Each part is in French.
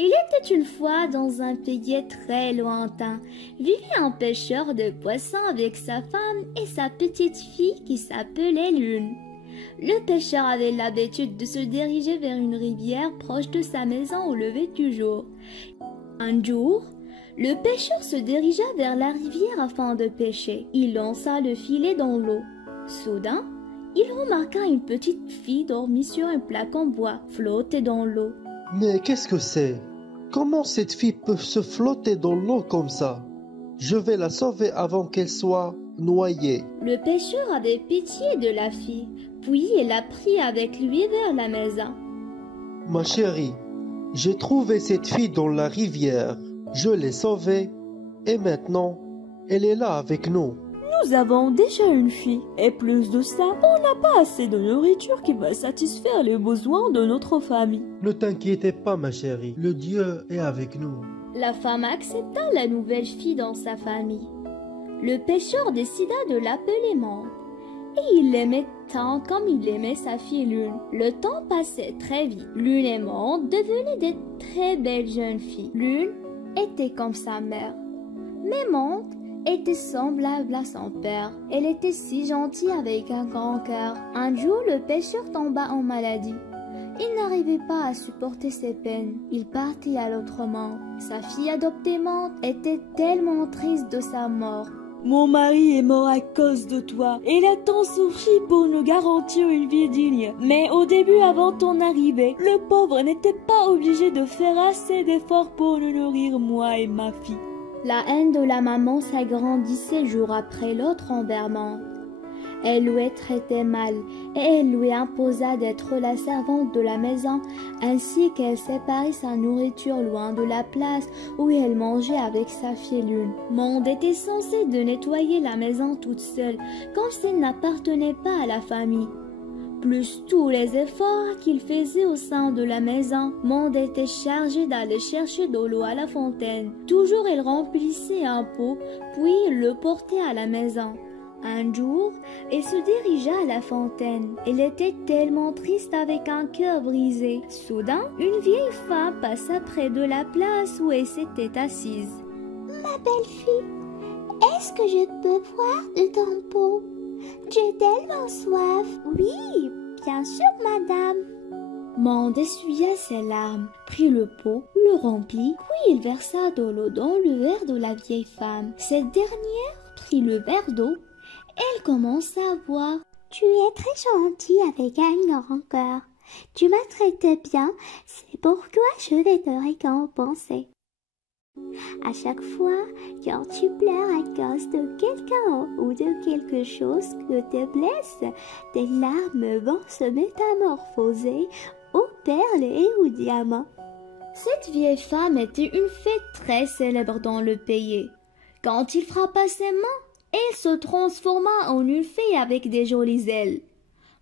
Il était une fois dans un pays très lointain, vivait un pêcheur de poissons avec sa femme et sa petite fille qui s'appelait Lune. Le pêcheur avait l'habitude de se diriger vers une rivière proche de sa maison au lever du jour. Un jour, le pêcheur se dirigea vers la rivière afin de pêcher. Il lança le filet dans l'eau. Soudain, il remarqua une petite fille dormie sur un plaque en bois, flotter dans l'eau. Mais qu'est-ce que c'est? Comment cette fille peut se flotter dans l'eau comme ça? Je vais la sauver avant qu'elle soit noyée. Le pêcheur avait pitié de la fille, puis il la prit avec lui vers la maison. Ma chérie, j'ai trouvé cette fille dans la rivière. Je l'ai sauvée et maintenant, elle est là avec nous. Nous avons déjà une fille, et plus de ça, on n'a pas assez de nourriture qui va satisfaire les besoins de notre famille. Ne t'inquiétez pas, ma chérie, le Dieu est avec nous. La femme accepta la nouvelle fille dans sa famille. Le pêcheur décida de l'appeler Mande, et il l'aimait tant comme il aimait sa fille Lune. Le temps passait très vite. Lune et Mande devenaient de très belles jeunes filles. Lune était comme sa mère, mais Mande était semblable à son père. Elle était si gentille avec un grand cœur. Un jour, le pêcheur tomba en maladie. Il n'arrivait pas à supporter ses peines. Il partit à l'autre monde. Sa fille adoptée Mande était tellement triste de sa mort. Mon mari est mort à cause de toi. Il a tant souffert pour nous garantir une vie digne. Mais au début, avant ton arrivée, le pauvre n'était pas obligé de faire assez d'efforts pour nous nourrir, moi et ma fille. La haine de la maman s'agrandissait jour après l'autre envers Mande. Elle lui traitait mal et elle lui imposa d'être la servante de la maison, ainsi qu'elle séparait sa nourriture loin de la place où elle mangeait avec sa fille Lune. Mande était censée de nettoyer la maison toute seule, comme s'il n'appartenait pas à la famille. Plus tous les efforts qu'il faisait au sein de la maison, Mande était chargé d'aller chercher de l'eau à la fontaine. Toujours il remplissait un pot, puis il le portait à la maison. Un jour, il se dirigea à la fontaine. Il était tellement triste avec un cœur brisé. Soudain, une vieille femme passa près de la place où elle s'était assise. « Ma belle-fille, est-ce que je peux boire de ton pot? J'ai tellement soif. »« Oui, bien sûr, madame. » Mande essuya ses larmes, prit le pot, le remplit, puis il versa de l'eau dans le verre de la vieille femme. Cette dernière prit le verre d'eau. Elle commença à boire. « Tu es très gentille avec un grand cœur. Tu m'as traité bien, c'est pourquoi je vais te récompenser. À chaque fois, quand tu pleures à cause de quelqu'un ou de quelque chose que te blesse, tes larmes vont se métamorphoser aux perles et aux diamants. » Cette vieille femme était une fée très célèbre dans le pays. Quand il frappa ses mains, elle se transforma en une fée avec des jolies ailes.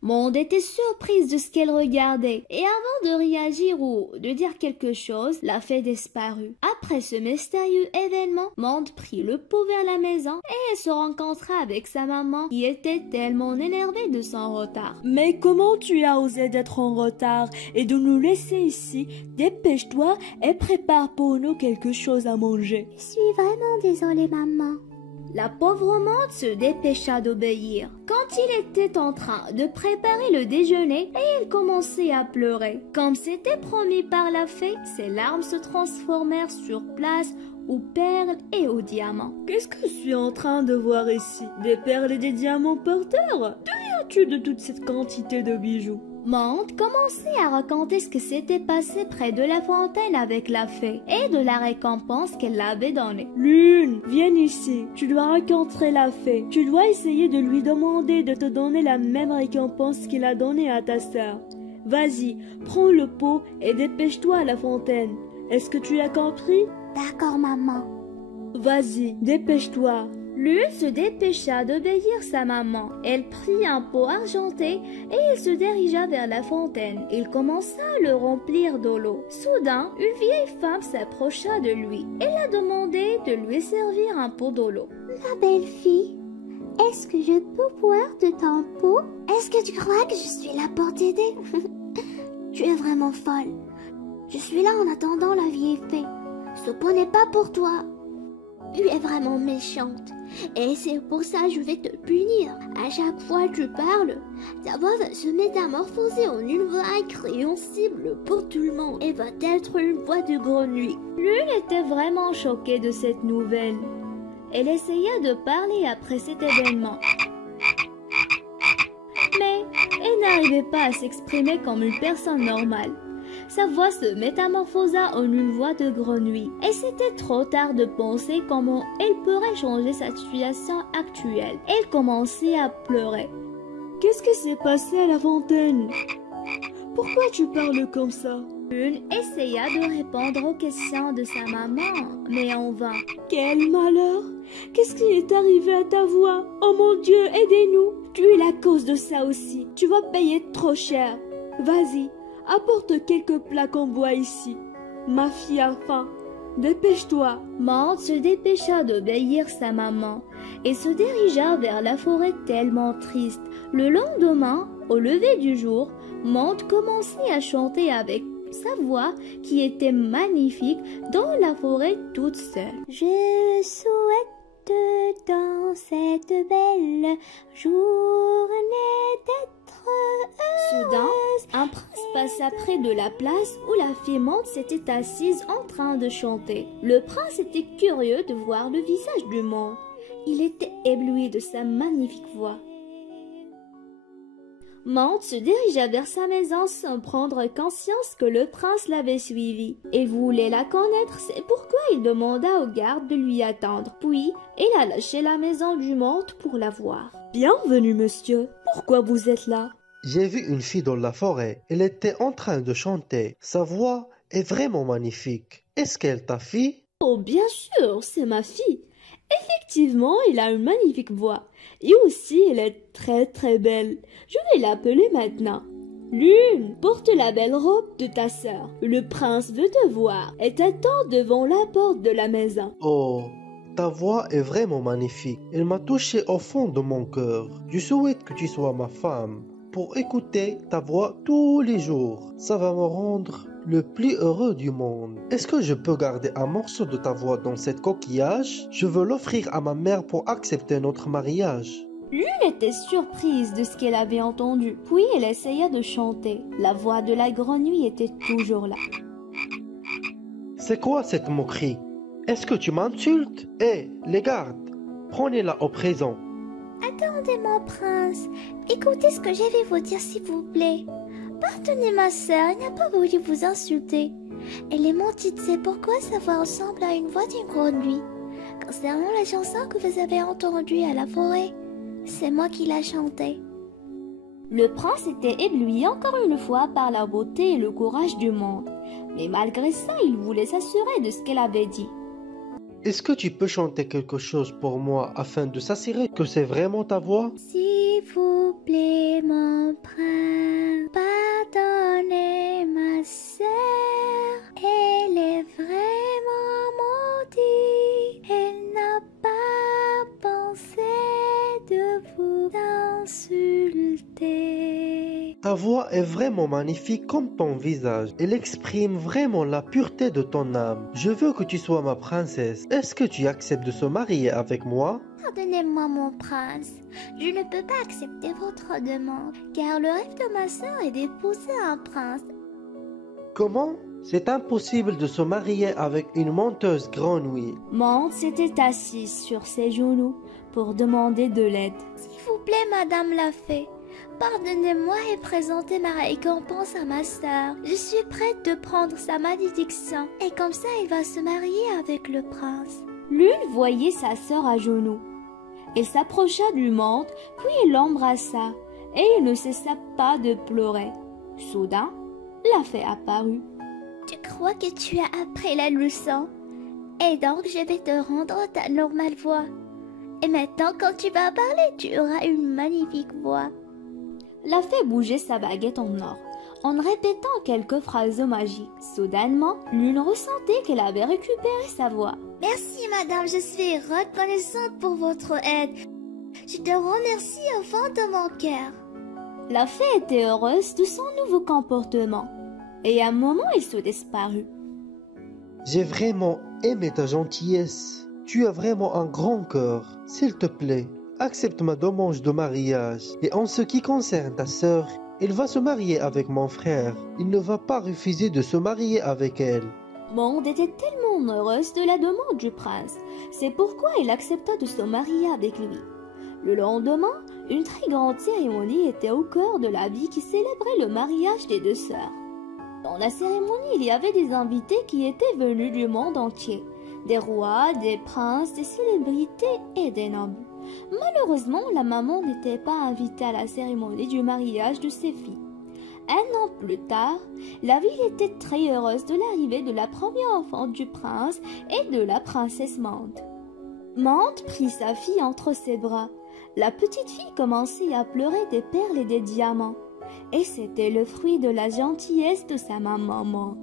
Mande était surprise de ce qu'elle regardait, et avant de réagir ou de dire quelque chose, la fée disparut. Après ce mystérieux événement, Mande prit le pot vers la maison et elle se rencontra avec sa maman qui était tellement énervée de son retard. « Mais comment tu as osé d'être en retard et de nous laisser ici? Dépêche-toi et prépare pour nous quelque chose à manger. » « Je suis vraiment désolée, maman. » La pauvre Mande se dépêcha d'obéir. Quand il était en train de préparer le déjeuner, et il commençait à pleurer. Comme c'était promis par la fée, ses larmes se transformèrent sur place aux perles et aux diamants. « Qu'est-ce que je suis en train de voir ici? Des perles et des diamants par terre? D'où viens-tu de toute cette quantité de bijoux? » Mande commençait à raconter ce qui s'était passé près de la fontaine avec la fée et de la récompense qu'elle avait donnée. « Lune, viens ici. Tu dois rencontrer la fée. Tu dois essayer de lui demander de te donner la même récompense qu'il a donnée à ta sœur. Vas-y, prends le pot et dépêche-toi à la fontaine. Est-ce que tu as compris? »« D'accord, maman. » Vas-y, dépêche-toi. Lune se dépêcha d'obéir sa maman. Elle prit un pot argenté et il se dirigea vers la fontaine. Il commença à le remplir d'eau. Soudain, une vieille femme s'approcha de lui. Elle a demandé de lui servir un pot d'eau. « Ma belle-fille, est-ce que je peux boire de ton pot? Est-ce que tu crois que je suis là pour t'aider? Tu es vraiment folle. Je suis là en attendant la vieille fée. Ce pot n'est pas pour toi. Tu es vraiment méchante. Et c'est pour ça que je vais te punir. À chaque fois que tu parles, ta voix va se métamorphoser en une voix incompréhensible pour tout le monde et va être une voix de grenouille. Lune était vraiment choquée de cette nouvelle. Elle essaya de parler après cet événement. Mais elle n'arrivait pas à s'exprimer comme une personne normale. Sa voix se métamorphosa en une voix de grenouille. Et c'était trop tard de penser comment elle pourrait changer sa situation actuelle. Elle commençait à pleurer. Qu'est-ce qui s'est passé à la fontaine? Pourquoi tu parles comme ça? Lune essaya de répondre aux questions de sa maman, mais en vain. Quel malheur! Qu'est-ce qui est arrivé à ta voix? Oh mon Dieu, aidez-nous! Tu es la cause de ça aussi. Tu vas payer trop cher. Vas-y, apporte quelques plats en bois ici. Ma fille a faim. Dépêche-toi. Mante se dépêcha d'obéir sa maman et se dirigea vers la forêt tellement triste. Le lendemain, au lever du jour, Mante commençait à chanter avec sa voix qui était magnifique dans la forêt toute seule. Je souhaite dans cette belle journée d'être Soudain, heureuse. un prince passa près de la place où la fée Mante s'était assise en train de chanter. Le prince était curieux de voir le visage du monde. Il était ébloui de sa magnifique voix. Mante se dirigea vers sa maison sans prendre conscience que le prince l'avait suivie et voulait la connaître. C'est pourquoi il demanda au garde de lui attendre. Puis, il alla chez la maison du Mante pour la voir. Bienvenue, monsieur. Pourquoi vous êtes là? J'ai vu une fille dans la forêt. Elle était en train de chanter. Sa voix est vraiment magnifique. Est-ce qu'elle est ta fille? Oh, bien sûr, c'est ma fille. Effectivement, elle a une magnifique voix. Et aussi, elle est très très belle. Je vais l'appeler maintenant. Lune, porte la belle robe de ta sœur. Le prince veut te voir et t'attend devant la porte de la maison. Oh, ta voix est vraiment magnifique. Elle m'a touché au fond de mon cœur. Je souhaite que tu sois ma femme pour écouter ta voix tous les jours. Ça va me rendre le plus heureux du monde. Est-ce que je peux garder un morceau de ta voix dans cette coquillage? Je veux l'offrir à ma mère pour accepter notre mariage. Lune était surprise de ce qu'elle avait entendu. Puis elle essaya de chanter. La voix de la grenouille était toujours là. C'est quoi cette moquerie? Est-ce que tu m'insultes? Hé, les gardes, prenez-la au présent. Attendez, mon prince. Écoutez ce que je vais vous dire, s'il vous plaît. Pardonnez ma sœur, elle n'a pas voulu vous insulter. Elle est mentite, c'est pourquoi sa voix ressemble à une voix d'une grenouille. Concernant la chanson que vous avez entendue à la forêt, c'est moi qui la chantais. Le prince était ébloui encore une fois par la beauté et le courage du monde. Mais malgré ça, il voulait s'assurer de ce qu'elle avait dit. Est-ce que tu peux chanter quelque chose pour moi afin de s'assurer que c'est vraiment ta voix? S'il vous plaît, mon prince, pardonnez ma sœur. Elle est vraiment maudite. Elle n'a pas pensé de vous insulter. Ta voix est vraiment magnifique comme ton visage. Elle exprime vraiment la pureté de ton âme. Je veux que tu sois ma princesse. Est-ce que tu acceptes de se marier avec moi? Pardonnez-moi, mon prince. Je ne peux pas accepter votre demande, car le rêve de ma sœur est d'épouser un prince. Comment? C'est impossible de se marier avec une menteuse grenouille. Mante s'était assise sur ses genoux pour demander de l'aide. S'il vous plaît, madame la fée, pardonnez-moi et présentez ma récompense à ma sœur. Je suis prête de prendre sa malédiction, et comme ça, elle va se marier avec le prince. Lune voyait sa sœur à genoux. Elle s'approcha du Mante, puis elle l'embrassa, et il ne cessa pas de pleurer. Soudain, la fée apparut. Tu crois que tu as appris la leçon? Et donc, je vais te rendre ta normale voix. Et maintenant, quand tu vas parler, tu auras une magnifique voix. La fée bougeait sa baguette en or, en répétant quelques phrases magiques. Soudainement, Lune ressentait qu'elle avait récupéré sa voix. Merci, madame, je suis reconnaissante pour votre aide. Je te remercie au fond de mon cœur. La fée était heureuse de son nouveau comportement. et à un moment il se disparut. J'ai vraiment aimé ta gentillesse. Tu as vraiment un grand cœur. S'il te plaît, accepte ma demande de mariage. Et en ce qui concerne ta sœur, elle va se marier avec mon frère. Il ne va pas refuser de se marier avec elle. Monde était tellement heureuse de la demande du prince. C'est pourquoi il accepta de se marier avec lui. Le lendemain, une très grande cérémonie était au cœur de la ville qui célébrait le mariage des deux sœurs. Dans la cérémonie, il y avait des invités qui étaient venus du monde entier. Des rois, des princes, des célébrités et des nobles. Malheureusement, la maman n'était pas invitée à la cérémonie du mariage de ses filles. Un an plus tard, la ville était très heureuse de l'arrivée de la première enfant du prince et de la princesse Mande. Mande prit sa fille entre ses bras. La petite fille commençait à pleurer des perles et des diamants. Et c'était le fruit de la gentillesse de sa maman.